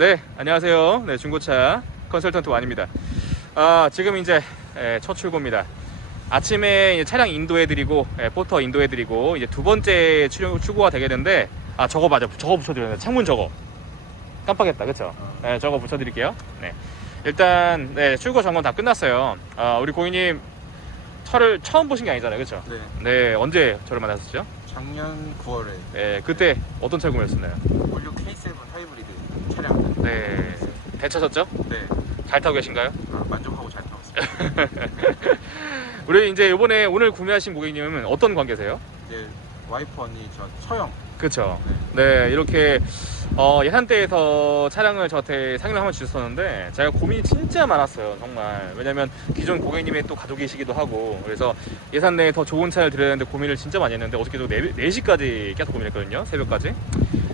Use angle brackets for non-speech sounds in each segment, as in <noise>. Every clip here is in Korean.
네, 안녕하세요. 네, 중고차 컨설턴트 완입니다. 아, 지금 이제 예, 첫 출고입니다. 아침에 차량 인도해드리고 예, 포터 인도해드리고 이제 두 번째 출고, 출고가 되겠는데 아 저거 맞아, 저거 붙여드려야 돼. 창문 저거 깜빡했다, 그쵸? 네, 저거 붙여드릴게요. 네, 일단 네, 출고 점검 다 끝났어요. 아, 우리 고객님 차를 처음 보신 게 아니잖아요, 그쵸? 네, 네, 언제 저를 만났었죠? 작년 9월에 네, 그때 어떤 차 구매했었나요? 올류 K7 하이브리드 네, 배차셨죠? 네, 잘 타고 계신가요? 아, 만족하고 잘 타고 있습니다. <laughs> 우리 이제 이번에 오늘 구매하신 고객님은 어떤 관계세요? 이제 와이프 언니 저 처형. 그쵸. 네, 네, 이렇게 어, 예산대에서 차량을 저한테 상의를 한번 주셨었는데 제가 고민이 진짜 많았어요, 정말. 왜냐면 기존 고객님의 또 가족이시기도 하고 그래서 예산 내에 더 좋은 차를 드려야 되는데 고민을 진짜 많이 했는데 어저께도 4, 4시까지 계속 고민했거든요, 새벽까지.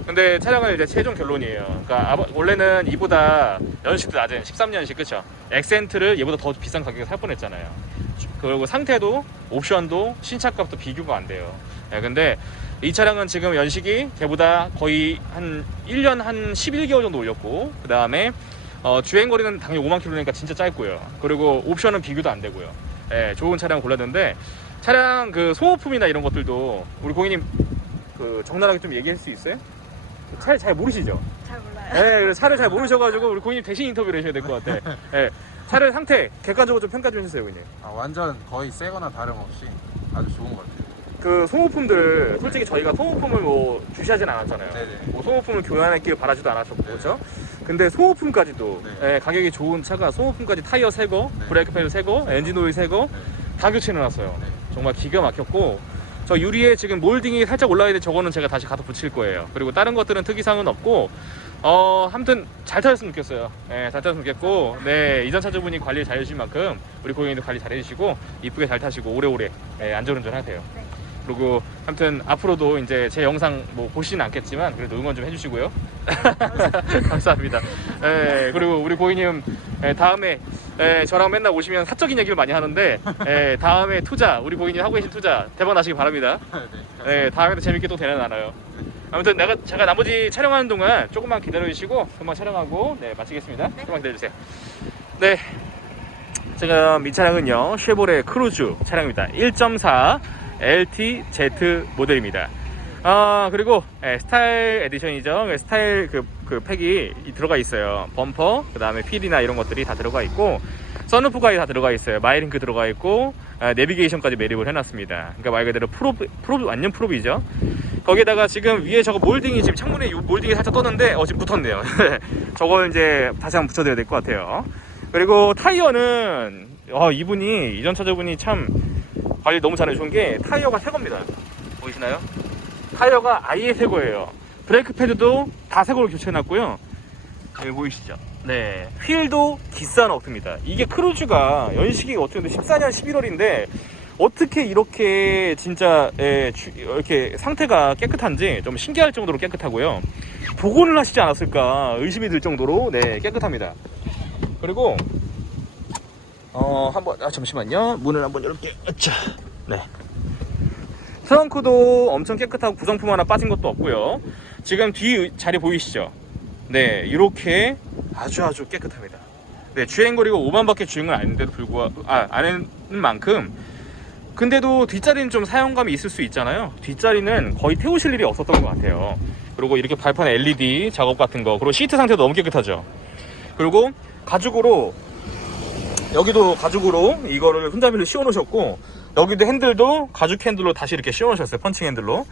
근데 차량을 이제 최종 결론이에요. 그러니까 원래는 이보다 연식도 낮은 13년식 그쵸? 엑센트를 얘보다 더 비싼 가격에 살 뻔했잖아요. 그리고 상태도 옵션도 신차값도 비교가 안 돼요. 예, 근데 이 차량은 지금 연식이 걔보다 거의 한 1년 한 11개월 정도 올렸고 그 다음에 어, 주행 거리는 당연히 5만 킬로니까 진짜 짧고요. 그리고 옵션은 비교도 안 되고요. 예, 좋은 차량 골랐는데 차량 그 소모품이나 이런 것들도 우리 고객님 그 적나라하게 좀 얘기할 수 있어요? 차를 잘 모르시죠? 잘 몰라요. 네, 그래서 차를 잘 모르셔가지고 우리 고객님 대신 인터뷰를 하셔야 될 것 같아. 예, 차를 상태 객관적으로 좀 평가 좀 해주세요, 고객님. 아, 완전 거의 새거나 다름없이 아주 좋은 것 같아요. 그 소모품들 솔직히 저희가 소모품을 뭐 주시하진 않았잖아요. 네네. 뭐 소모품을 교환했길 바라지도 않았었고 네. 그렇죠. 근데 소모품까지도 네. 예, 가격이 좋은 차가 소모품까지 타이어 새거, 네. 브레이크 패드 새거, 엔진 오일 새거 네, 다 교체해놨어요. 네. 정말 기가 막혔고 저 유리에 지금 몰딩이 살짝 올라야 돼 저거는 제가 다시 가서 붙일 거예요. 그리고 다른 것들은 특이사항은 없고 어 아무튼 잘 타셨으면 좋겠어요. 네, 잘 타셨으면 좋겠고 네 이전 차주분이 관리 잘 해주신 만큼 우리 고객님도 관리 잘 해주시고 이쁘게 잘 타시고 오래오래 예, 안전운전 하세요. 네. 그리고 아무튼 앞으로도 이제 제 영상 뭐 보시진 않겠지만 그래도 응원 좀 해주시고요. <laughs> 감사합니다. 예, 그리고 우리 고객님 예, 다음에 예, 저랑 맨날 오시면 사적인 얘기를 많이 하는데 예, 다음에 투자 우리 고객님 하고 계신 투자 대박 나시기 바랍니다. <laughs> 네. 네, 다음에도 재밌게 또 대화 나눠요. 아무튼 내가 제가 나머지 촬영하는 동안 조금만 기다려 주시고 금방 촬영하고 네 마치겠습니다. 조금만 기다려 주세요. 네, 지금 이 차량은요 쉐보레 크루즈 차량입니다. 1.4 LTZ 모델입니다. 아 그리고 예, 스타일 에디션이죠. 예, 스타일 그, 그 팩이 이- 들어가 있어요. 범퍼, 그 다음에 필이나 이런 것들이 다 들어가 있고 선루프까지 다 들어가 있어요. 마이링크 들어가 있고 아, 내비게이션까지 매립을 해놨습니다. 그러니까 말 그대로 프로 프로 완전 프로비죠. 거기에다가 지금 위에 저거 몰딩이 지금 창문에 요 몰딩이 살짝 떴는데 어 지금 붙었네요. <laughs> 저걸 이제 다시 한번 붙여드려야 될 것 같아요. 그리고 타이어는 어, 이분이 이전 차주분이 참 관리 너무 잘해준 게 타이어가 새 겁니다. 보이시나요? 타이어가 아예 새 거예요. 브레이크 패드도 다 새 걸로 교체해놨고요. 여기 보이시죠? 네. 휠도 기싼 없습니다. 이게 크루즈가 연식이 어떻게 보면 14년 11월인데 어떻게 이렇게 진짜 예, 주- 이렇게 상태가 깨끗한지 좀 신기할 정도로 깨끗하고요. 복원을 하시지 않았을까 의심이 들 정도로 네 깨끗합니다. 그리고 어 한번 아 잠시만요 문을 한번 열게 자 네. 트렁크도 엄청 깨끗하고 구성품 하나 빠진 것도 없고요. 지금 뒤 자리 보이시죠? 네, 이렇게 아주 아주 깨끗합니다. 네, 주행거리가 5만밖에 주행을 안 했는데도 불구하고 아, 안 했는 만큼 근데도 뒷자리는 좀 사용감이 있을 수 있잖아요. 뒷자리는 거의 태우실 일이 없었던 것 같아요. 그리고 이렇게 발판 LED 작업 같은 거, 그리고 시트 상태도 너무 깨끗하죠. 그리고 가죽으로 여기도 가죽으로 이거를 손잡이를 씌워 놓으셨고 여기도 핸들도 가죽 핸들로 다시 이렇게 씌워 놓으셨어요. 펀칭 핸들로.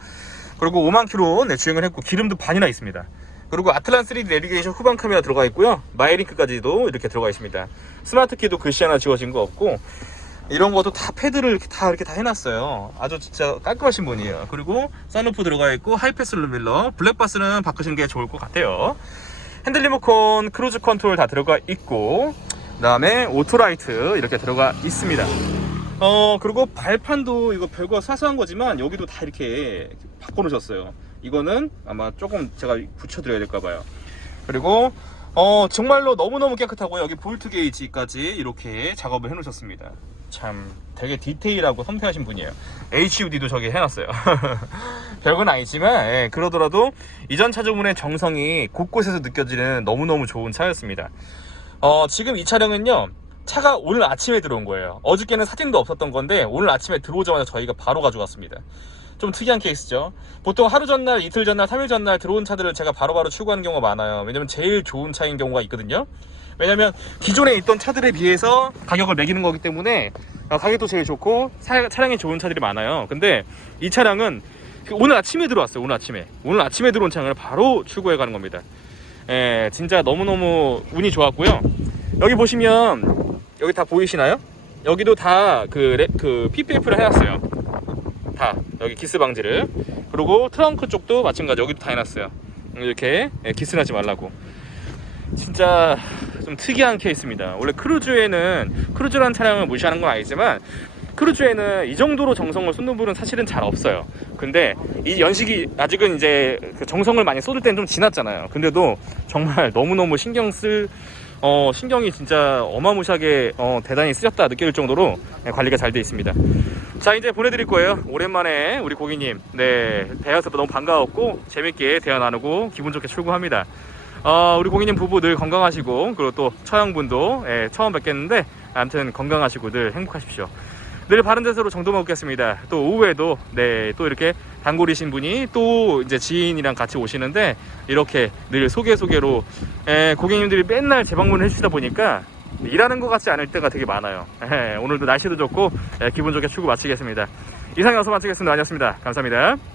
그리고 5만 킬로 네, 주행을 했고 기름도 반이나 있습니다. 그리고 아틀란 3D 내비게이션 후방 카메라 들어가 있고요. 마이링크까지도 이렇게 들어가 있습니다. 스마트 키도 글씨 하나 지워진 거 없고 이런 것도 다 패드를 이렇게 다 이렇게 다 해놨어요. 아주 진짜 깔끔하신 분이에요. 그리고 선루프 들어가 있고 하이패스 룸밀러, 블랙바스는 바꾸시는 게 좋을 것 같아요. 핸들 리모컨, 크루즈 컨트롤 다 들어가 있고 그 다음에 오토라이트 이렇게 들어가 있습니다. 어 그리고 발판도 이거 별거 사소한 거지만 여기도 다 이렇게 바꿔놓으셨어요. 이거는 아마 조금 제가 붙여드려야 될까 봐요. 그리고 어 정말로 너무너무 깨끗하고 여기 볼트 게이지까지 이렇게 작업을 해놓으셨습니다. 참 되게 디테일하고 섬세하신 분이에요. HUD도 저기 해놨어요. <laughs> 별건 아니지만 예, 그러더라도 이전 차주분의 정성이 곳곳에서 느껴지는 너무너무 좋은 차였습니다. 어, 지금 이 차량은요. 차가 오늘 아침에 들어온 거예요. 어저께는 사진도 없었던 건데 오늘 아침에 들어오자마자 저희가 바로 가져갔습니다. 좀 특이한 케이스죠. 보통 하루 전날, 이틀 전날, 3일 전날 들어온 차들을 제가 바로바로 출고하는 경우가 많아요. 왜냐면 제일 좋은 차인 경우가 있거든요. 왜냐면 기존에 있던 차들에 비해서 가격을 매기는 거기 때문에 어, 가격도 제일 좋고 차, 차량이 좋은 차들이 많아요. 근데 이 차량은 그 오늘 아침에 들어왔어요. 오늘 아침에. 오늘 아침에 들어온 차량을 바로 출고해 가는 겁니다. 예, 진짜 너무너무 운이 좋았고요. 여기 보시면 여기 다 보이시나요? 여기도 다그 그 PPF를 해놨어요. 다 여기 기스 방지를 그리고 트렁크 쪽도 마찬가지 여기도 다 해놨어요. 이렇게 예, 기스 나지 말라고. 진짜 좀 특이한 케이스입니다. 원래 크루즈에는 크루즈라는 차량을 무시하는 건 아니지만 크루즈에는 이 정도로 정성을 쏟는 분은 사실은 잘 없어요. 근데 이 연식이 아직은 이제 그 정성을 많이 쏟을 때는 좀 지났잖아요. 근데도 정말 너무너무 신경 쓸 어, 신경이 진짜 어마무시하게 어, 대단히 쓰였다 느낄 정도로 네, 관리가 잘 돼 있습니다. 자 이제 보내드릴 거예요. 오랜만에 우리 고객님 네 대화에서 너무 반가웠고 재밌게 대화 나누고 기분 좋게 출고합니다. 어, 우리 고객님 부부 늘 건강하시고 그리고 또 처형분도 예, 처음 뵙겠는데 아무튼 건강하시고 늘 행복하십시오. 늘 바른 데서로 정도 먹겠습니다. 또 오후에도 네 또 이렇게 단골이신 분이 또 이제 지인이랑 같이 오시는데 이렇게 늘 소개 소개로 예, 고객님들이 맨날 재방문을 해주시다 보니까 일하는 것 같지 않을 때가 되게 많아요. 예, 오늘도 날씨도 좋고 예, 기분 좋게 출구 마치겠습니다. 이상 여서 마치겠습니다. 아니었습니다. 감사합니다.